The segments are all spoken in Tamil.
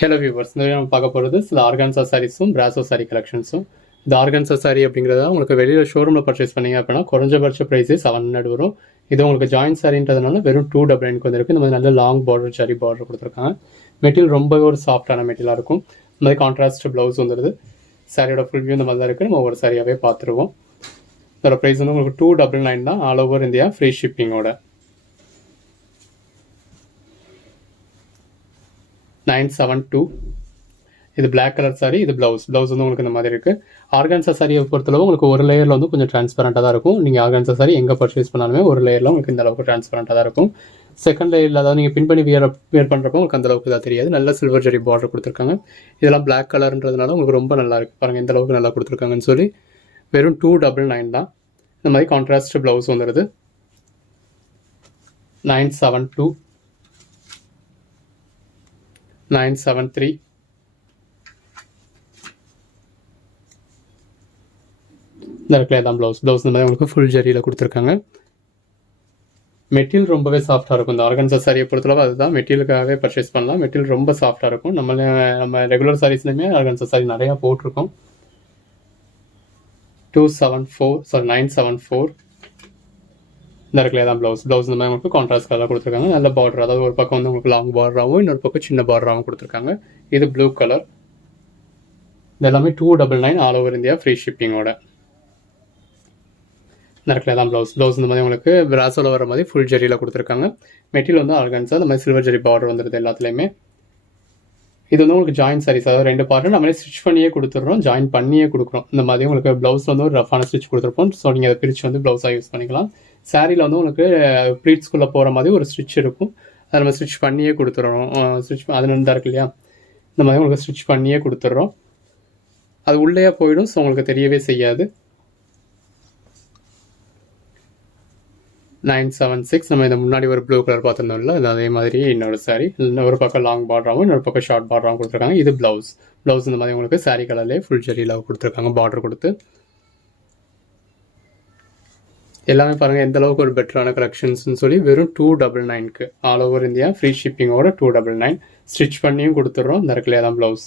ஹலோ வியூவர்ஸ், இந்த நம்ம பார்க்க போகிறது சில ஆர்கான்சா சாரீஸும் பிராசோ சாரீ கலெக்ஷன்ஸும். இந்த ஆர்கான்சா சாரீ அப்படிங்கிறத உங்களுக்கு வெளியில் ஷோரூமில் பர்ச்சேஸ் பண்ணீங்க அப்படின்னா குறைஞ்சபட்ச ப்ரைஸே 700 வரும். இது உங்களுக்கு ஜாயின்ட் சாரின்றதுனால வெறும் 299 வந்துருக்கு. இந்த மாதிரி நல்ல லாங் பார்டர் ஜரி பார்டர் கொடுத்துருக்காங்க. மெட்டீரியல் ரொம்பவே ஒரு சாஃப்டான மெட்டீரியலாக இருக்கும். இந்த மாதிரி கான்ட்ராஸ்ட் ப்ளவுஸ் வந்துடுது. சாரியோட ஃபுல் வியூ இந்த மாதிரி தான் இருக்குது. நம்ம ஒவ்வொரு சாரியாகவே பார்த்துருவோம். இதோட ப்ரைஸ் வந்து உங்களுக்கு 299 தான், ஆல் ஓவர் இந்தியா ஃப்ரீ ஷிப்பிங்கோட. 972. இது பிளாக் கலர் சாரி. இது ப்ளவுஸ் வந்து உங்களுக்கு இந்த மாதிரி இருக்குது. ஆர்கான்சா சாரியை பொறுத்தளவு உங்களுக்கு ஒரு லேயரில் வந்து கொஞ்சம் டிரான்ஸ்பரண்ட்டாக தான் இருக்கும். நீங்கள் ஆர்கான்சா சாரி எங்கே பர்ச்சேஸ் பண்ணாலுமே ஒரு லேயரில் உங்களுக்கு இந்த அளவுக்கு டிரான்ஸ்பரண்ட்டாக தான் இருக்கும். செகண்ட் லேயரில் அதாவது நீங்கள் பின் பண்ணி வியர் பண்ணுறப்போ உங்களுக்கு அந்த அளவுக்கு தான் தெரியாது. நல்ல சில்வர் ஜெரி பார்டர் கொடுத்துருக்காங்க. இதெல்லாம் பிளாக் கலர்ன்றதுனால உங்களுக்கு ரொம்ப நல்லா இருக்குது. பாருங்கள் எந்த அளவுக்கு நல்லா கொடுத்துருக்காங்கன்னு சொல்லி. வெறும் 299 தான். இந்த மாதிரி கான்ட்ராஸ்ட் ப்ளவுஸ் வந்துடுது. 972, 973, இந்த இடத்துல தான் ப்ளவுஸ் இந்த மாதிரி உங்களுக்கு ஃபுல் ஜரியில் கொடுத்துருக்காங்க. மெட்டீரியல் ரொம்பவே சாஃப்டாக இருக்கும். இந்த ஆர்கான்சா சாரியை பொறுத்தளவு அதுதான் மெட்டீரியலுக்காகவே பர்ச்சேஸ் பண்ணலாம். மெட்டீரியல் ரொம்ப சாஃப்டாக இருக்கும். நம்ம ரெகுலர் சாரீஸ்லையுமே ஆர்கான்சா சாரி நிறையா போட்டிருக்கோம். 974 இந்த இடத்துல தான் ப்ளவுஸ் இந்த மாதிரி உங்களுக்கு கான்ட்ராஸ்ட் கலராக கொடுத்துருக்காங்க. நல்ல பார்டர், அதாவது ஒரு பக்கம் வந்து உங்களுக்கு லாங் பார்டராகவும் இன்னொரு பக்கம் சின்ன பார்டராகவும் கொடுத்துருக்காங்க. இது ப்ளூ கலர். இது எல்லாமே 299 ஆல் ஓவர் இந்தியா ஃப்ரீ ஷிப்பிங்கோட. இந்த இடத்துல தான் ப்ளவுஸ் இந்த மாதிரி உங்களுக்கு பிராசோவில் வர மாதிரி ஃபுல் ஜெரியில் கொடுத்துருக்காங்க. மெட்டீரியல் வந்து ஆர்கான்சா, இந்த மாதிரி சில்வர் ஜெரி பார்டர் வந்துடுது எல்லாத்துலேயுமே. இது வந்து உங்களுக்கு ஜாயின் சாரீஸ், அதாவது 2 பார்ட்டு நம்மளே ஸ்டிச் பண்ணியே கொடுத்துட்றோம், ஜாயின் பண்ணியே கொடுக்குறோம். இந்த மாதிரி உங்களுக்கு ப்ளவுஸ் வந்து ஒரு ரஃபான ஸ்டிச் கொடுத்துருப்போம். ஸோ நீங்கள் அதை பிரித்து வந்து ப்ளவுஸாக யூஸ் பண்ணிக்கலாம். சாரியில் வந்து உங்களுக்கு ப்ளீட்ஸ்குள்ளே போகிற மாதிரி ஒரு ஸ்டிச் இருக்கும். அதை நம்ம ஸ்டிச் பண்ணியே கொடுத்துட்றோம். அது நல்லா இருக்கு இல்லையா? இந்த மாதிரி உங்களுக்கு ஸ்டிச் பண்ணியே கொடுத்துட்றோம். அது உள்ளேயே போயிடும். ஸோ உங்களுக்கு தெரியவே செய்யாது. 976 நம்ம இந்த முன்னாடி ஒரு ப்ளூ கலர் பார்த்துருந்தோம்ல, அது அதே மாதிரி இன்னொரு சாரி. ஒரு பக்கம் லாங் பார்டராகவும் இன்னொரு பக்கம் ஷார்ட் பார்டராகவும் கொடுத்துருக்காங்க. இது ப்ளவுஸ் இந்த மாதிரி உங்களுக்கு சாரி கலர்லேயே ஃபுல் ஜெரியில் கொடுத்துருக்காங்க பார்டர் கொடுத்து. எல்லாமே பாருங்கள் எந்த அளவுக்கு ஒரு பெட்டரான கலெக்ஷன்ஸ்னு சொல்லி. வெறும் 299க்கு ஆல் ஓவர் இந்தியா ஃப்ரீ ஷிப்பிங்கோட 299. ஸ்டிச் பண்ணியும் கொடுத்துட்றோம். இந்த இடத்துல தான் ப்ளவுஸ்.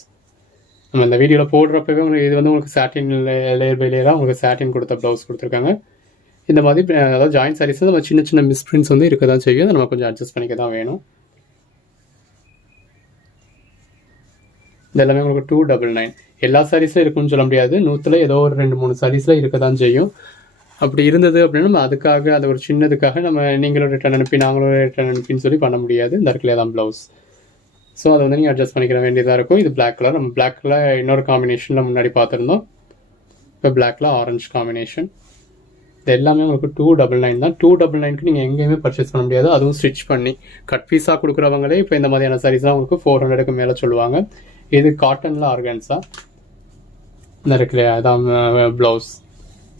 நம்ம இந்த வீடியோவில் போடுறப்பவே உங்களுக்கு இது வந்து உங்களுக்கு சாட்டின் லேயர் பை லேயராக உங்களுக்கு சாட்டின் கொடுத்த ப்ளவுஸ் கொடுத்துருக்காங்க. இந்த மாதிரி அதாவது ஜாயின் சாரீஸ் நம்ம சின்ன சின்ன மிஸ்பிரிண்ட்ஸ் வந்து இருக்க தான் செய்யும். அதை நம்ம கொஞ்சம் அட்ஜஸ்ட் பண்ணிக்க தான் வேணும். இது எல்லாமே உங்களுக்கு 299. எல்லா சாரீஸும் இருக்குன்னு சொல்ல முடியாது. 100ல் ஏதோ ஒரு 2-3 சாரீஸில் இருக்க தான் செய்யும். அப்படி இருந்தது அப்படின்னா நம்ம அதுக்காக, அது ஒரு சின்னதுக்காக நம்ம நீங்களும் ரிட்டர்ன் அனுப்பி நாங்களும் ரிட்டர்ன் அனுப்பின்னு சொல்லி பண்ண முடியாது. இந்த இடத்துல தான் ப்ளவுஸ். ஸோ அதை வந்து நீங்கள் அட்ஜஸ்ட் பண்ணிக்கிற வேண்டியதாக இருக்கும். இது பிளாக் கலர். நம்ம பிளாக் கலர் இன்னொரு காம்பினேஷனில் முன்னாடி பார்த்துருந்தோம். இப்போ பிளாக்ல ஆரஞ்சு காம்பினேஷன். இது எல்லாமே உங்களுக்கு 299 தான். 299க்கு நீங்கள் எங்கேயுமே பர்ச்சேஸ் பண்ண முடியாது. அதுவும் ஸ்டிச் பண்ணி கட் பீஸாக கொடுக்குறவங்களே இப்போ இந்த மாதிரியான சாரீஸ்லாம் உங்களுக்கு 400க்கு மேலே சொல்லுவாங்க. இது காட்டனில் ஆர்கான்ஸா இந்த இருக்குல்ல, அதான் ப்ளவுஸ்.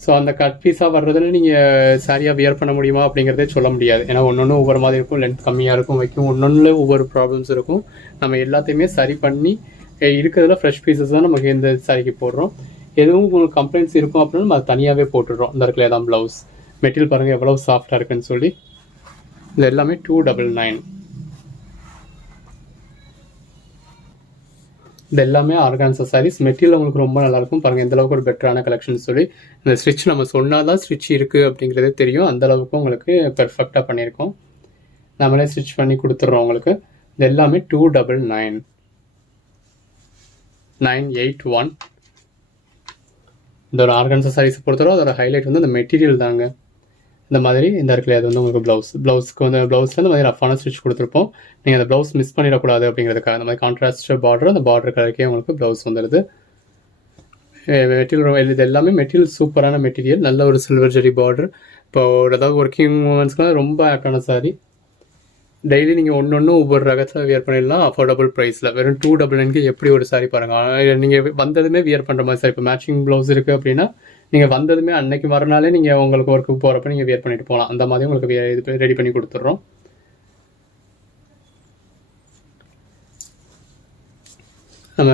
ஸோ அந்த கட் பீஸாக வர்றதில் நீங்கள் சாரியாக வியர் பண்ண முடியுமா அப்படிங்கிறதே சொல்ல முடியாது. ஏன்னா ஒன்று ஒவ்வொரு மாதிரி இருக்கும். லென்த் கம்மியாக இருக்கும், வைக்கும். ஒன்று ஒவ்வொரு ப்ராப்ளம்ஸ் இருக்கும். நம்ம எல்லாத்தையுமே சரி பண்ணி இருக்கிறதுல ஃப்ரெஷ் பீசஸ் தான் நமக்கு இந்த சாரிக்கு போடுறோம். எதுவும் உங்களுக்கு கம்ப்ளைண்ட்ஸ் இருக்கும் அப்படின்னா நம்ம அதை தனியாகவே போட்டுடுறோம். இந்த இடத்துல தான் ப்ளவுஸ். மெட்டீரியல் பாருங்கள் எவ்வளோ சாஃப்டாக இருக்குன்னு சொல்லி. இது எல்லாமே 299. இது எல்லாமே ஆர்கான்சா சாரீஸ். மெட்டீரியல் உங்களுக்கு ரொம்ப நல்லாயிருக்கும். பாருங்கள் எந்த அளவுக்கு ஒரு பெட்டரான கலெக்ஷன் சொல்லி. இந்த ஸ்டிச் நம்ம சொன்னால் தான் ஸ்டிச் இருக்குது அப்படிங்கிறதே தெரியும். அந்தளவுக்கு உங்களுக்கு பெர்ஃபெக்டாக பண்ணியிருக்கோம். நம்மளே ஸ்டிச் பண்ணி கொடுத்துட்றோம் உங்களுக்கு. இது எல்லாமே 299. 981. இந்த ஒரு ஆர்கான்சா சாரீஸ் பொறுத்தவரை அதோட ஹைலைட் வந்து அந்த மெட்டீரியல் தாங்க. இந்த மாதிரி இந்த இடத்துல அது வந்து உங்களுக்கு ப்ளவுஸ்க்கு வந்து ப்ளவுஸில் இந்த மாதிரி ரஃபான ஸ்டிச் கொடுத்துருப்போம். நீங்கள் அந்த ப்ளவுஸ் மிஸ் பண்ணிடக்கூடாது அப்படிங்கிறதுக்காக அந்த மாதிரி கான்ட்ராஸ்ட் பார்டர், அந்த பார்டர் கலருக்கே உங்களுக்கு ப்ளவுஸ் வந்துடுது. மெட்டீரியல் இது எல்லாமே மெட்டீரியல் சூப்பரான மெட்டீரியல். நல்ல ஒரு சில்வர் ஜெரி பார்டர். இப்போ அதாவது ஒர்க்கிங் உமன்ஸ்க்குலாம் ரொம்ப ஆக்டான சாரி. டெய்லி நீங்கள் ஒன்று ஒவ்வொரு ரகத்தில் வியர் பண்ணிடலாம் அஃபோர்டபுள் ப்ரைஸில். வெறும் 299க்கு எப்படி ஒரு சாரி பாருங்கள். நீங்கள் வந்ததுமே வியர் பண்ணுற மாதிரி சார். இப்போ மேட்சிங் ப்ளவுஸ் இருக்குது அப்படின்னா நீங்கள் வந்ததுமே அன்னைக்கு மறுநாளே நீங்கள் உங்களுக்கு ஒர்க்குக்கு போகிறப்ப நீங்கள் வியர் பண்ணிட்டு போகலாம். அந்த மாதிரி உங்களுக்கு இது ரெடி பண்ணி கொடுத்துட்றோம். நம்ம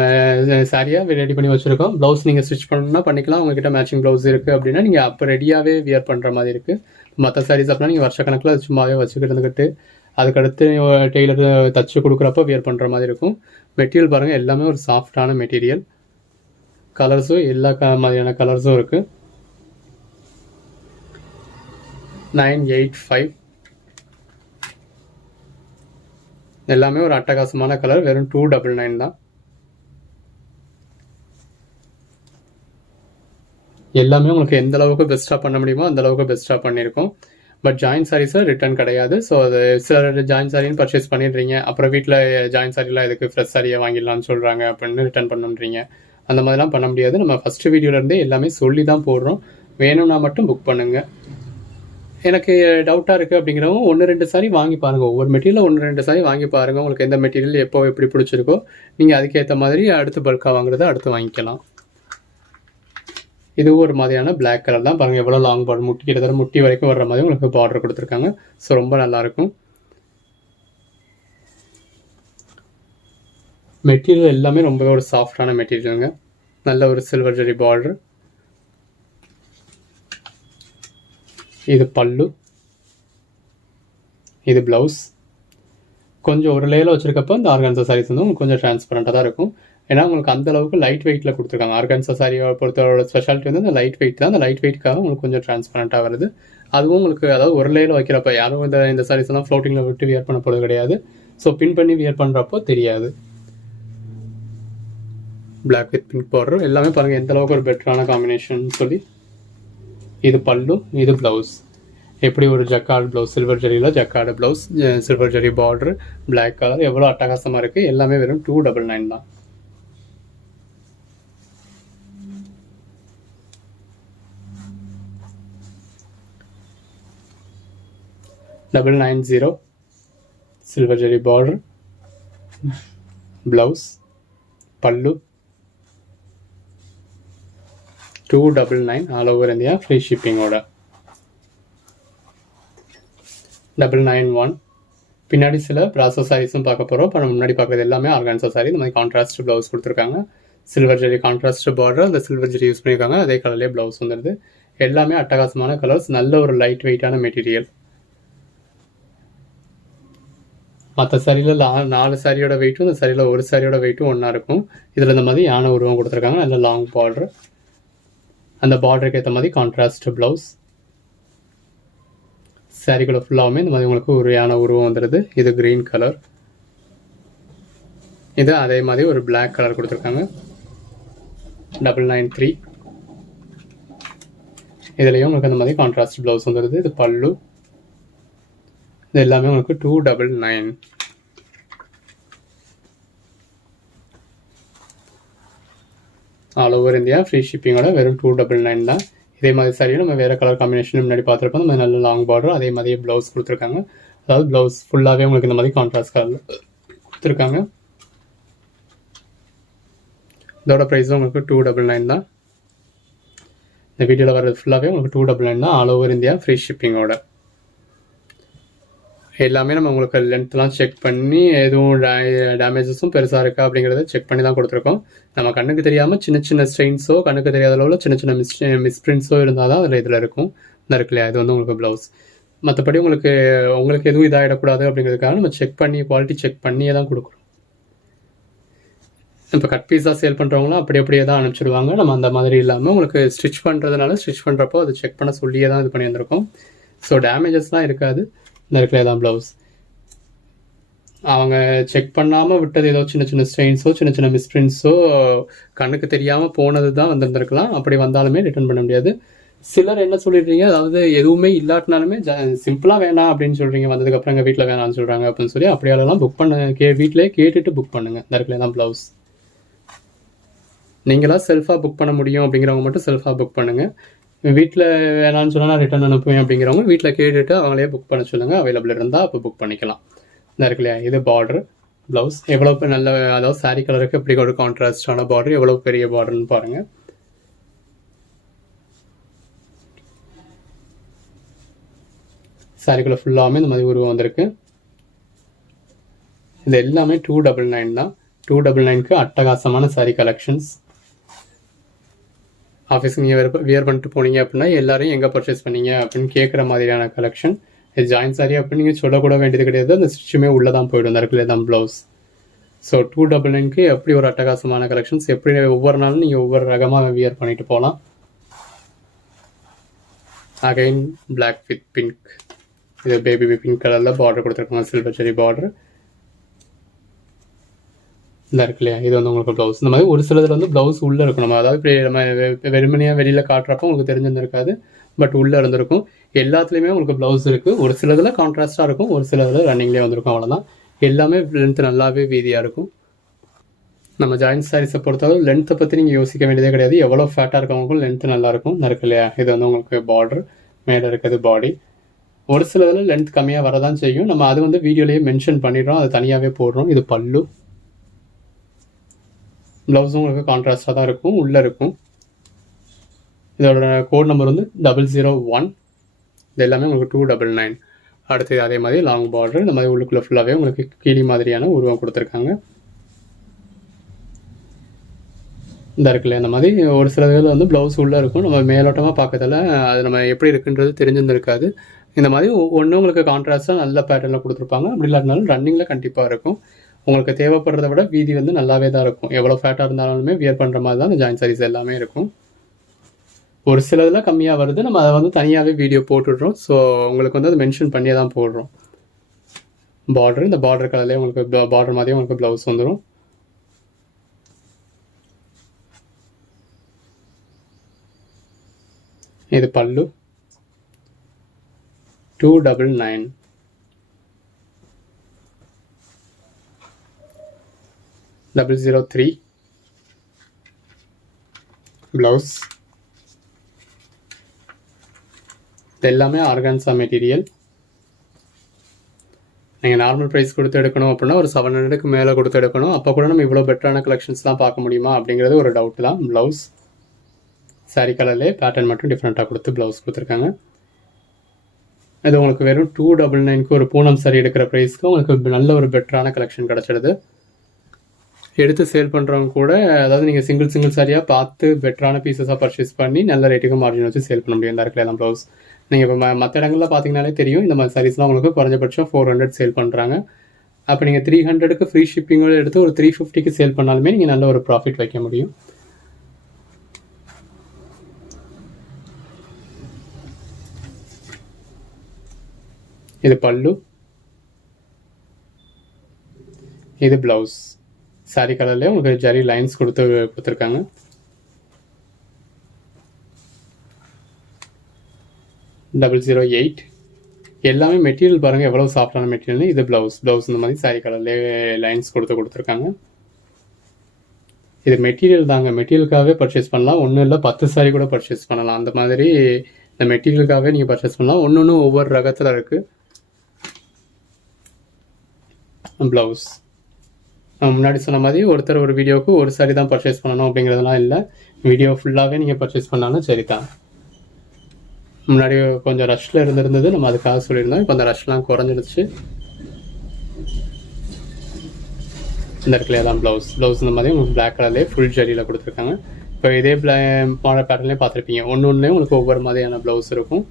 சாரியாக ரெடி பண்ணி வச்சுருக்கோம். ப்ளவுஸ் நீங்கள் ஸ்டிச் பண்ணணும்னா பண்ணிக்கலாம். உங்கள்கிட்ட மேட்சிங் ப்ளவுஸ் இருக்குது அப்படின்னா நீங்கள் அப்போ ரெடியாகவே வியர் பண்ணுற மாதிரி இருக்குது. மற்ற சாரீஸ் அப்படின்னா நீங்கள் வருஷக்கணக்கில் சும்மாவே வச்சுக்கிட்டு இருந்துக்கிட்டு அதுக்கடுத்து டெய்லர் தச்சு கொடுக்குறப்ப வியர் பண்ணுற மாதிரி இருக்கும். மெட்டீரியல் பாருங்கள், எல்லாமே ஒரு சாஃப்டான மெட்டீரியல். கலர்ஸும் எல்லா மாதிரியான கலர்ஸும் இருக்குது. 985 எல்லாமே ஒரு அட்டகாசமான கலர். வெறும் 299 தான். எல்லாமே உங்களுக்கு எந்த அளவுக்கு பெஸ்ட்டாக பண்ண முடியுமோ அந்த அளவுக்கு பெஸ்ட்டாக பண்ணியிருக்கோம். பட் ஜாயின் சாரீஸில் ரிட்டர்ன் கிடையாது. ஸோ அது சில ஜாயின் சாரின்னு பர்ச்சேஸ் பண்ணிடுறீங்க, அப்புறம் வீட்டில் ஜாயின் சாரிலாம் எதுக்கு ஃப்ரெஷ் சாரியை வாங்கிடலாம்னு சொல்கிறாங்க அப்படின்னு ரிட்டர்ன் பண்ணுறீங்க. அந்த மாதிரிலாம் பண்ண முடியாது. நம்ம ஃபஸ்ட்டு வீடியோலேருந்தே எல்லாமே சொல்லி தான் போடுறோம். வேணும்னா மட்டும் புக் பண்ணுங்கள். எனக்கு டவுட்டாக இருக்குது அப்படிங்கிறவங்க 1-2 சாரி வாங்கி பாருங்கள். ஒவ்வொரு மெட்டீரியலில் 1-2 சாரி வாங்கி பாருங்கள். உங்களுக்கு எந்த மெட்டீரியல் எப்போ எப்படி பிடிச்சிருக்கோ நீங்கள் அதுக்கேற்ற மாதிரி அடுத்து பல்காக வாங்குறத அடுத்து வாங்கிக்கலாம். இதுவும் ஒரு மாதிரியான பிளாக் கலர் தான். பாருங்கள் எவ்வளோ லாங் பார்டர், கிட்டத்தட்ட முட்டி வரைக்கும் வர்ற மாதிரி உங்களுக்கு பார்டர் கொடுத்துருக்காங்க. ஸோ ரொம்ப நல்லாயிருக்கும். மெட்டீரியல் எல்லாமே ரொம்பவே ஒரு சாஃப்டான மெட்டீரியலுங்க. நல்ல ஒரு சில்வர் ஜெரி பார்டர். இது பல்லு, இது ப்ளவுஸ். கொஞ்சம் ஒரு லேயில் வச்சுருக்கப்போ இந்த ஆர்கான்சா சாரீஸ் வந்து உங்களுக்கு கொஞ்சம் டிரான்ஸ்பரண்ட்டாக தான் இருக்கும். ஏன்னா உங்களுக்கு அந்த அளவுக்கு லைட் வெயிட்டில் கொடுத்துருக்காங்க. ஆர்கான்சா சாரியை பொறுத்தவரோட ஸ்பெஷாலிட்டி வந்து அந்த லைட் வெயிட் தான். அந்த லைட் வெயிட்காக உங்களுக்கு கொஞ்சம் டிரான்ஸ்பரண்ட்டாக வருது. அதுவும் உங்களுக்கு அதாவது ஒரு லேயில் வைக்கிறப்ப யாரும் இந்த சாரீஸ் எல்லாம் ஃப்ளோட்டிங்கில் விட்டு வியர் பண்ண போகிறது கிடையாது. ஸோ பின் பண்ணி வியர் பண்ணுறப்போ தெரியாது. பிளாக் வித் பிங்க் பார்டர் எல்லாமே பாருங்கள் எந்த அளவுக்கு ஒரு பெட்டரான காம்பினேஷன் சொல்லி. இது பல்லு, இது ப்ளவுஸ். எப்படி ஒரு ஜக்கார்டு ப்ளவுஸ், சில்வர் ஜெரியில் jacquard blouse, silver zari border, black colour, எவ்வளோ அட்டகாசமாக இருக்குது. எல்லாமே வெறும் 299 தான். $990 சில்வர் ஜெரி பார்டர், ப்ளவுஸ், பல்லு. 299 ஆல் ஓவர் இந்தியா, ஃப்ரீ ஷிப்பிங்கோட. 991 பின்னாடி சில பிராசோ சாரீஸும் பார்க்க போகிறோம். இப்போ நம்ம முன்னாடி பார்க்குறது எல்லாமே ஆர்கான்சா சாரீ. இந்த மாதிரி கான்ட்ராஸ்ட் ப்ளவுஸ் கொடுத்துருக்காங்க. சில்வர் ஜெரி கான்ட்ராஸ்ட் பார்டர், அந்த சில்வர் ஜெரி யூஸ் பண்ணியிருக்காங்க. அதே கலர்லேயே ப்ளவுஸ் வந்துடுது. எல்லாமே அட்டகாசமான கலர்ஸ், நல்ல ஒரு லைட் வெயிட்டான மெட்டீரியல். மற்ற சாரியில் 4 சாரியோட வெயிட்டும் இந்த சாரியில் ஒரு சாரியோட வெயிட்டும் ஒன்றா இருக்கும். இதில் இந்த மாதிரி யானை உருவம் கொடுத்துருக்காங்க. நல்ல லாங் பார்டர், அந்த பார்டருக்கு ஏற்ற மாதிரி கான்ட்ராஸ்ட் ப்ளவுஸ். சாரிக்குள்ள ஃபுல்லாகவுமே இந்த மாதிரி உங்களுக்கு ஒரு யானை உருவம் வந்துடுது. இது க்ரீன் கலர். இது அதே மாதிரி ஒரு பிளாக் கலர் கொடுத்துருக்காங்க. 993 இதுலேயும் உங்களுக்கு அந்த மாதிரி கான்ட்ராஸ்ட் ப்ளவுஸ் வந்துடுது. இது பல்லு. இது எல்லாமே உங்களுக்கு 299. ஆல் ஓவர் இந்தியா, ஃப்ரீ ஷிப்பிங்கோட வெறும் 299 தான். இதே மாதிரி சாரியும் நம்ம வேறு கலர் காம்பினேஷன் முன்னாடி பார்த்துருப்போம். இந்த மாதிரி நல்ல லாங் பார்டர், அதே மாதிரியே ப்ளவுஸ் கொடுத்துருக்காங்க. அதாவது ப்ளவுஸ் ஃபுல்லாகவே உங்களுக்கு இந்த மாதிரி கான்ட்ராஸ்ட் கலர் கொடுத்துருக்காங்க. இதோட ப்ரைஸும் உங்களுக்கு 299 தான். இந்த வீடியோவில் வர்றது ஃபுல்லாகவே உங்களுக்கு 299 தான். ஆல் ஓவர் இந்தியா, ஃப்ரீ ஷிப்பிங்கோட. எல்லாமே நம்ம உங்களுக்கு லென்த்லாம் செக் பண்ணி எதுவும் டேமேஜஸும் பெருசாக இருக்கா அப்படிங்கிறத செக் பண்ணி தான் கொடுத்துருக்கோம். நம்ம கண்ணுக்கு தெரியாமல் சின்ன சின்ன ஸ்ட்ரெயின்ஸோ கண்ணுக்கு தெரியாத அளவில் சின்ன சின்ன மிஸ்பிரிண்ட்ஸோ இருந்தால் தான் அதில் இதில் இருக்கும். இந்த இருக்கு இல்லையா, இது வந்து உங்களுக்கு ப்ளவுஸ். மற்றபடி உங்களுக்கு எதுவும் இதாகிடக்கூடாது அப்படிங்கிறதுக்காக நம்ம செக் பண்ணி குவாலிட்டி செக் பண்ணியே தான் கொடுக்குறோம். இப்போ கட் பீஸாக சேல் பண்ணுறவங்களாம் அப்படியே தான் அனுப்பிச்சிடுவாங்க. நம்ம அந்த மாதிரி இல்லாமல் உங்களுக்கு ஸ்டிச் பண்ணுறதுனால ஸ்டிச் பண்ணுறப்போ அதை செக் பண்ண சொல்லியே தான் இது பண்ணி வந்திருக்கோம். ஸோ டேமேஜஸ்லாம் இருக்காது. இந்த இருக்கிற தான் ப்ளவுஸ். அவங்க செக் பண்ணாமல் விட்டது ஏதோ சின்ன சின்ன ஸ்ட்ரெயின்ஸோ சின்ன சின்ன மிஸ்பிரிண்ட்ஸோ கண்ணுக்கு தெரியாமல் போனது தான் வந்திருந்துருக்கலாம். அப்படி வந்தாலுமே ரிட்டர்ன் பண்ண முடியாது. சிலர் என்ன சொல்லிடுறீங்க, அதாவது எதுவுமே இல்லாட்டினாலுமே சிம்பிளாக வேணாம் அப்படின்னு சொல்கிறீங்க, வந்ததுக்கப்புறம் எங்கள் வீட்டில் வேணாம்னு சொல்கிறாங்க அப்படின்னு சொல்லி அப்படியாலலாம் புக் பண்ண வீட்டிலே கேட்டுட்டு புக் பண்ணுங்கள். இந்த இருக்கிற தான் ப்ளவுஸ். நீங்களாம் செல்ஃபாக புக் பண்ண முடியும் அப்படிங்கிறவங்க மட்டும் செல்ஃபாக புக் பண்ணுங்கள். வீட்டில் வேணான்னு சொன்னால் நான் ரிட்டர்ன் அனுப்புவேன் அப்படிங்கிறவங்க வீட்டில் கேட்டுட்டு அவங்களே புக் பண்ண சொல்லுங்கள். அவைலபிள் இருந்தால் அப்போ புக் பண்ணிக்கலாம். இந்த இருக்கு இல்லையா, இது பார்டர், ப்ளவுஸ். எவ்வளோ நல்ல, அதாவது சாரீ கலருக்கு எப்படி ஒரு கான்ட்ராஸ்டான பார்டர், எவ்வளோ பெரிய பார்டர்னு பாருங்கள். சாரிக்குள்ளே ஃபுல்லாமே இந்த மாதிரி உருவம் வந்திருக்கு. இது எல்லாமே 299 தான். 299க்கு அட்டகாசமான சாரீ கலெக்ஷன்ஸ். ஆஃபீஸுக்கு நீங்கள் வியர் பண்ணிட்டு போனீங்க அப்படின்னா எல்லாரையும் எங்கே பர்ச்சேஸ் பண்ணீங்க அப்படின்னு கேட்குற மாதிரியான கலெக்ஷன். இது ஜாயின் சாரி அப்படின்னு நீங்கள் சொல்லக்கூட வேண்டியது கிடையாது. அந்த ஸ்டிச்சுமே உள்ளே தான் போயிடும். அந்த இடத்துல தான் ப்ளவுஸ். ஸோ 299க்கு எப்படி ஒரு அட்டகாசமான கலெக்ஷன்ஸ், எப்படி ஒவ்வொரு நாளும் நீங்கள் ஒவ்வொரு ரகமாக வியர் பண்ணிட்டு போகலாம். அகைன் பிளாக் வித் பிங்க், இது பேபி பிங்க் கலரில் பார்டர் கொடுத்துருக்காங்க, சில்வர் ஜெரி பார்டர். இந்த இருக்கு இல்லையா, இது வந்து உங்களுக்கு ப்ளவுஸ். இந்த மாதிரி ஒரு சிலதில் வந்து ப்ளவுஸ் உள்ளே இருக்கும். நம்ம அதாவது இப்படி நம்ம வெறுமனையாக வெளியில் காட்டுறப்போ உங்களுக்கு தெரிஞ்சிருந்திருக்காது, பட் உள்ளே இருந்திருக்கும். எல்லாத்துலேயுமே உங்களுக்கு ப்ளவுஸ் இருக்குது. ஒரு சிலதில் கான்ட்ராஸ்ட்டாக இருக்கும், ஒரு சிலதில் ரன்னிங்லேயே வந்திருக்கும். அவ்வளோதான். எல்லாமே லென்த்து நல்லாவே வீதியாக இருக்கும். நம்ம ஜாயின்ட் சாரீஸை பொறுத்தவரை லென்த்தை பற்றி நீங்கள் யோசிக்க வேண்டியதே கிடையாது. எவ்வளோ ஃபேட்டாக இருக்கவங்களுக்கும் லென்த்து நல்லாயிருக்கும். இந்த இருக்கு இல்லையா, இது வந்து உங்களுக்கு பார்டர், மேலே இருக்கிறது பாடி. ஒரு சிலதில் லென்த் கம்மியாக வரதான் செய்யும். நம்ம அது வந்து வீடியோலேயே மென்ஷன் பண்ணிடுறோம், அது தனியாகவே போடுறோம். இது பல்லு. ப்ளவுஸும் உங்களுக்கு கான்ட்ராஸ்டாக தான் இருக்கும், உள்ளே இருக்கும். இதோட கோட் நம்பர் வந்து 001. இது எல்லாமே உங்களுக்கு 299. அடுத்து அதே மாதிரி லாங் பார்டர், இந்த மாதிரி உள்ளுக்குள்ளே ஃபுல்லாகவே உங்களுக்கு கிளி மாதிரியான உருவம் கொடுத்துருக்காங்க. இந்த இருக்குல்ல, இந்த மாதிரி ஒரு சில இதில் வந்து ப்ளவுஸ் உள்ளே இருக்கும். நம்ம மேலோட்டமாக பார்க்கறதால அது நம்ம எப்படி இருக்குன்றது தெரிஞ்சிருந்திருக்காது. இந்த மாதிரி ஒன்று உங்களுக்கு கான்ட்ராஸ்ட்டாக நல்ல பேட்டர்னில் கொடுத்துருப்பாங்க. அப்படி இல்லாட்டினாலும் ரன்னிங்கில் கண்டிப்பாக இருக்கும். உங்களுக்கு தேவைப்படுறத விட வீதி வந்து நல்லாவே தான் இருக்கும். எவ்வளோ ஃபேட்டாக இருந்தாலுமே வியர் பண்ணுற மாதிரி தான் அந்த ஜாயின் சாரீஸ் எல்லாமே இருக்கும். ஒரு சில இதில் கம்மியாக வருது, நம்ம அதை வந்து தனியாகவே வீடியோ போட்டுடுறோம். ஸோ உங்களுக்கு வந்து அதை மென்ஷன் பண்ணியே தான் போடுறோம். பார்டர், இந்த பார்டர் கலர்லேயே உங்களுக்கு பார்டர் மாதிரியே உங்களுக்கு ப்ளவுஸ் வந்துடும். இது பல்லு. 299. $003 ப்ளவுஸ். இது எல்லாமே ஆர்கான்சா மெட்டீரியல். நீங்கள் நார்மல் ப்ரைஸ் கொடுத்து எடுக்கணும் அப்படின்னா ஒரு 700க்கு மேலே கொடுத்து எடுக்கணும். அப்போ கூட நம்ம இவ்வளோ பெட்டரான கலெக்ஷன்ஸ்லாம் பார்க்க முடியுமா அப்படிங்கிறது ஒரு டவுட் தான். ப்ளவுஸ் சாரீ கலர்லேயே பேட்டர்ன் மட்டும் டிஃப்ரெண்ட்டாக கொடுத்து ப்ளவுஸ் கொடுத்துருக்காங்க. இது உங்களுக்கு வெறும் 299க்கு ஒரு பூனம் சாரி எடுக்கிற ப்ரைஸ்க்கு உங்களுக்கு நல்ல ஒரு பெட்டரான கலெக்ஷன் கிடச்சிடுது. எடுத்து சேல் பண்ணுறவங்க கூட, அதாவது நீங்கள் சிங்கிள் சாரியாக பார்த்து பெட்டரான பீசஸாக பர்ச்சேஸ் பண்ணி நல்ல ரேட்டுக்கு மார்ஜின் வச்சு சேல் பண்ண முடியும். இந்த இடத்துல எல்லாம் ப்ளவுஸ் நீங்கள் இப்போ மற்ற இடங்களில் பார்த்தீங்கன்னாலே தெரியும். இந்த மாதிரி சாரீஸ்லாம் உங்களுக்கு குறைஞ்சபட்சம் 400 சேல் பண்ணுறாங்க. அப்போ நீங்கள் 300க்கு ஃப்ரீ ஷிப்பிங்கோடு எடுத்து ஒரு 350க்கு சேல் பண்ணாலுமே நீங்கள் நல்ல ஒரு ப்ராஃபிட் வைக்க முடியும். இது பல்லு, இது ப்ளவுஸ். சாரி கலர்லேயே உங்களுக்கு ஜரி லைன்ஸ் கொடுத்துருக்காங்க. $008. எல்லாமே மெட்டீரியல் பாருங்கள் எவ்வளோ சாஃப்டான மெட்டீரியல்னு. இது ப்ளவுஸ் இந்த மாதிரி சாரி கலர்லேயே லைன்ஸ் கொடுத்துருக்காங்க. இது மெட்டீரியல் தாங்க, மெட்டீரியலுக்காகவே பர்ச்சேஸ் பண்ணலாம். ஒன்றும் இல்லை, 10 சாரி கூட பர்ச்சேஸ் பண்ணலாம். அந்த மாதிரி இந்த மெட்டீரியலுக்காகவே நீங்கள் பர்ச்சேஸ் பண்ணலாம். ஒன்று ஒவ்வொரு ரகத்தில் இருக்குது. ப்ளவுஸ் முன்னாடி சொன்ன மாதிரி ஒருத்தர் ஒரு வீடியோவுக்கு ஒரு சாரி தான் பர்ச்சேஸ் பண்ணணும் அப்படிங்கிறதுலாம் இல்லை. வீடியோ ஃபுல்லாகவே நீங்கள் பர்ச்சேஸ் பண்ணாலும் சரி தான். முன்னாடி கொஞ்சம் ரஷ்ல இருந்திருந்தது, நம்ம அதுக்காக சொல்லியிருந்தோம். இப்போ அந்த ரஷ்லாம் குறைஞ்சிடுச்சு. இந்த இடத்துல தான் ப்ளவுஸ் இந்த மாதிரி உங்களுக்கு பிளாக் கலர்லேயே ஃபுல் ஜரியில் கொடுத்துருக்காங்க. இப்போ இதே மாடல் பேட்டர்லேயே பார்த்துருப்பீங்க. ஒன்றுலேயும் உங்களுக்கு ஒவ்வொரு மாதிரியான ப்ளவுஸ் இருக்கும்.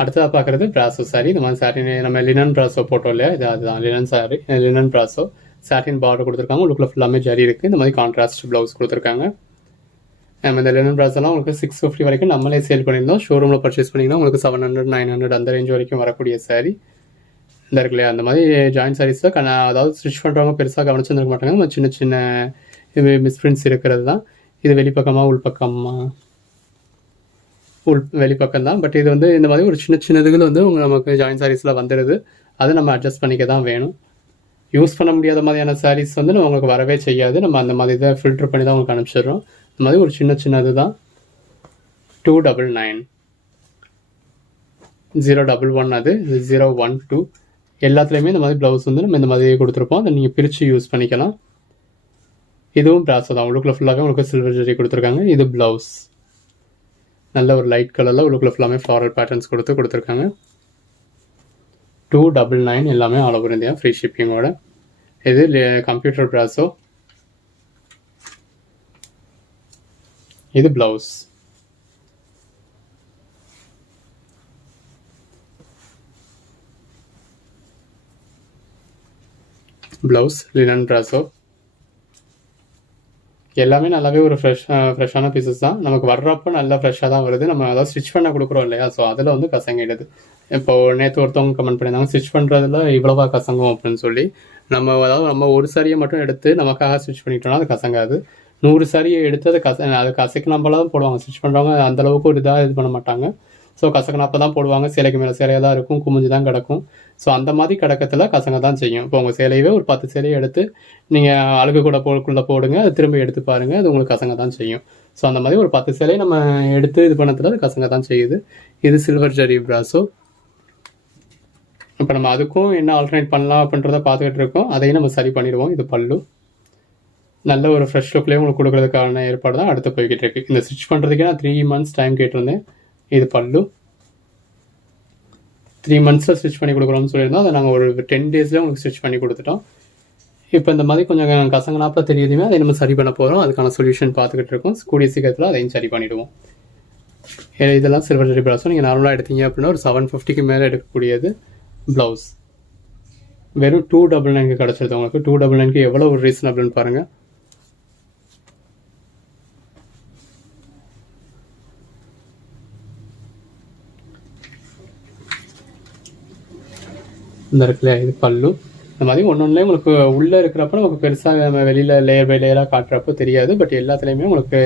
அடுத்ததாக பார்க்குறது பிராசோ சாரி. இந்த மாதிரி சாரி நம்ம லினன் பிராசோ போட்டோம் இல்லையா, இது அதுதான் லினன் சாரி. லினன் பிராசோ சாட்டின் பார்டர் கொடுத்துருக்காங்க. உங்களுக்குள்ள ஃபுல்லாமே ஜரி இருக்குது. இந்த மாதிரி கான்ட்ராஸ்ட் ப்ளவுஸ் கொடுத்துருக்காங்க. நம்ம இந்த லினன் பிராசோலாம் உங்களுக்கு 650 வரைக்கும் நம்மளே சேல் பண்ணியிருந்தோம். ஷோரூமில் பர்ச்சேஸ் பண்ணிங்கன்னா உங்களுக்கு 700, 900 அந்த ரேஞ்ச் வரைக்கும் வரக்கூடிய சாரி இந்த இருக்கு இல்லையா. அந்த மாதிரி ஜாயின் சாரீஸில் அதாவது ஸ்டிச் பண்ணுறவங்க பெருசாக கவனிச்சுருக்க மாட்டாங்க. நம்ம சின்ன சின்ன மிஸ்பிரிண்ட்ஸ் இருக்கிறது தான். இது வெளிப்பக்கமாக வெளிப்பக்கம் தான். பட் இது வந்து இந்த மாதிரி ஒரு சின்ன இதுகள் வந்து நமக்கு ஜாயின் சாரீஸில் வந்துடுது. அதை நம்ம அட்ஜஸ்ட் பண்ணிக்க தான் வேணும். யூஸ் பண்ண முடியாத மாதிரியான சாரீஸ் வந்து நம்ம உங்களுக்கு வரவே செய்யாது. நம்ம அந்த மாதிரி இதை ஃபில்டர் பண்ணி தான் உங்களுக்கு அனுப்பிச்சிடுறோம். இந்த மாதிரி ஒரு சின்ன இது தான். 299. 011 அது 012. எல்லாத்துலேயுமே இந்த மாதிரி ப்ளவுஸ் வந்து நம்ம இந்த மாதிரி கொடுத்துருப்போம். அதை நீங்கள் பிரித்து யூஸ் பண்ணிக்கலாம். இதுவும் பிராசோ தான். உள்ளுக்குள்ள ஃபுல்லாகவே உங்களுக்கு சில்வர் ஜரி கொடுத்துருக்காங்க. இது ப்ளவுஸ் நல்ல ஒரு லைட் கலரில் உள்ளுக்குள்ள ஃபுல்லாமே ஃப்ளாரல் பேட்டர்ன்ஸ் கொடுத்துருக்காங்க. 299 எல்லாமே ஆல் ஓவர் இந்தியா ஃப்ரீ ஷிப்பிங்கோட. இது கம்ப்யூட்டர் பிராசோ. இது ப்ளவுஸ் ப்ளவுஸ் லினன் ப்ராசோ. எல்லாமே நல்லாவே ஒரு ஃப்ரெஷ்ஷான பீசஸ் தான். நமக்கு வர்றப்போ நல்லா ஃப்ரெஷ்ஷாக தான் வருது. நம்ம அதாவது ஸ்டிச் பண்ண கொடுக்குறோம் இல்லையா, ஸோ அதில் வந்து கசங்கிடுது. இப்போ நேற்று ஒருத்தவங்க கமெண்ட் பண்ணியிருந்தாங்க, ஸ்டிச் பண்ணுறதுல இவ்வளோவா கசங்கும் அப்படின்னு சொல்லி. நம்ம ஒரு சாரியை மட்டும் எடுத்து நமக்காக ஸ்டிச் பண்ணிட்டோம்னா அது கசங்காது. 100 சாரியை எடுத்து அது கசக்கினாப்பெல்லாம் தான் போடுவாங்க. ஸ்டிச் பண்ணுறவங்க அந்தளவுக்கு ஒரு இதாக இது பண்ண மாட்டாங்க. ஸோ கசக்கினாப்போ தான் போடுவாங்க. சேலைக்கு மேலே சேலையாக தான் இருக்கும், குமிஞ்சு தான் கிடக்கும். ஸோ அந்த மாதிரி கிடக்கத்தில் கசங்க தான் செய்யும். இப்போ உங்கள் சேலையவே ஒரு 10 சேலையை எடுத்து நீங்கள் அழுகு கூட போடுங்க, அது திரும்ப எடுத்து பாருங்கள், அது உங்களுக்கு கசங்க தான் செய்யும். ஸோ அந்த மாதிரி ஒரு 10 சேலையை நம்ம எடுத்து இது பண்ணதில் அது கசங்க தான் செய்யுது. இது சில்வர் ஜரி ப்ராஸோ. இப்போ நம்ம அதுக்கும் என்ன ஆல்டர்னேட் பண்ணலாம் அப்படின்றத பார்த்துக்கிட்டு இருக்கோம். அதையும் நம்ம சரி பண்ணிடுவோம். இது பல்லு. நல்ல ஒரு ஃப்ரெஷ் லுக்லேயே உங்களுக்கு கொடுக்குறதுக்கான ஏற்பாடு தான் அடுத்து போய்கிட்டு இருக்கு. இந்த ஸ்டிச் பண்ணுறதுக்கே நான் 3 months டைம் கேட்டிருந்தேன். இது பல்லு. 3 monthஸில் ஸ்டிச் பண்ணி கொடுக்குறோம்னு சொல்லியிருந்தோம். அதை நாங்கள் ஒரு 10 daysலேயே உங்களுக்கு ஸ்டிச் பண்ணி கொடுத்துட்டோம். இப்போ இந்த மாதிரி கொஞ்சம் கசங்கனாப்பில் தெரியுதுமே, அதை நம்ம சரி பண்ண போகிறோம். அதுக்கான சொல்யூஷன் பார்த்துக்கிட்டு இருக்கோம். கூடிய சீக்கிரத்தில் அதையும் சரி பண்ணிவிடுவோம். இதெல்லாம் சில்வர் ஜரி ப்ராஸோ. நீங்கள் நார்மலாக எடுத்தீங்க அப்படின்னா ஒரு 750க்கு மேலே எடுக்கக்கூடியது ப்ளவுஸ். வெறும் 299க்கு கிடச்சிருது உங்களுக்கு. 299க்கு எவ்வளோ ஒரு ரீசனபிள்னு பாருங்கள். இந்த இருக்குல்ல, இது பல்லு. இந்த மாதிரி ஒன்னொன்னுலேயே உங்களுக்கு உள்ளே இருக்கிறப்ப நமக்கு பெருசாக நம்ம வெளியில் லேயர் பை லேயராக காட்டுறப்போ தெரியாது. பட் எல்லாத்துலேயுமே உங்களுக்கு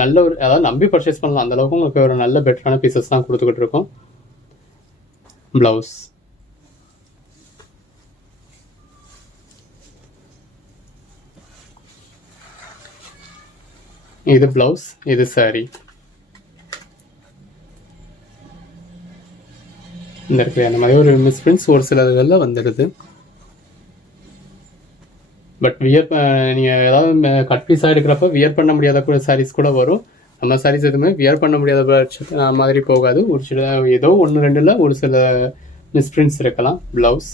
நல்ல ஒரு, அதாவது நம்பி பர்ச்சேஸ் பண்ணலாம். அந்தளவுக்கு உங்களுக்கு ஒரு நல்ல பெட்டரான பீசஸ் தான் கொடுத்துக்கிட்டு இருக்கோம். ப்ளவுஸ். இது ப்ளவுஸ், இது சாரி. இந்த இருக்கு அந்த மாதிரி ஒரு மிஸ்பிரிண்ட்ஸ் ஒரு சில இதில் வந்துடுது. பட் நீங்கள் ஏதாவது கட் பீஸாக எடுக்கிறப்ப வியர் பண்ண முடியாத கூட சாரீஸ் கூட வரும். நம்ம சாரீஸ் எதுவுமே வியர் பண்ண முடியாத மாதிரி போகாது. ஒரு சில ஏதோ 1-2ல் ஒரு சில மிஸ்பிரிண்ட்ஸ் இருக்கலாம். ப்ளவுஸ்.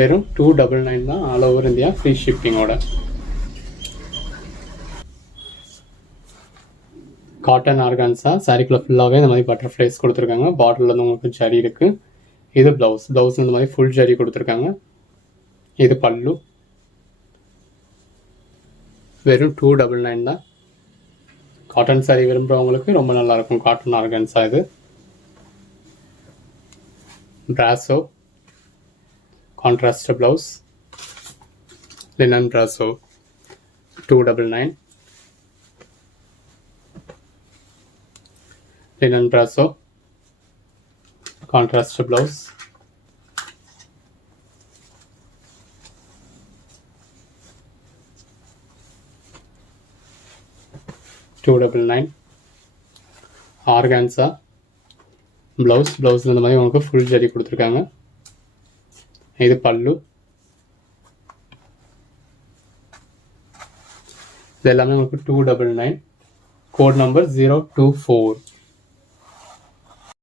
வெறும் 299 தான், ஆல் ஓவர் இந்தியா ஃப்ரீ ஷிப்பிங்கோட. Cotton organza. சாரிக்குள்ள ஃபுல்லாகவே இந்த மாதிரி பட்டர்ஃப்ளைஸ் கொடுத்துருக்காங்க. பார்டரில் வந்து உங்களுக்கு ஜரி இருக்குது. இது ப்ளவுஸ். ப்ளவுஸ் இந்த மாதிரி ஃபுல் ஜரி கொடுத்துருக்காங்க. இது பல்லு. வெறும் 299 தான். காட்டன் சாரி விரும்புகிறவங்களுக்கு ரொம்ப நல்லாயிருக்கும். Cotton organza. இது brasso. Contrast blouse. Linen brasso. 299. Linen brasso. Contrast blouse. $299. Organza blouse. ப்ளவுஸில் இந்த மாதிரி உங்களுக்கு ஃபுல் ஜரி கொடுத்துருக்காங்க. இது பல்லு. இது எல்லாமே உங்களுக்கு 299. Code number 024.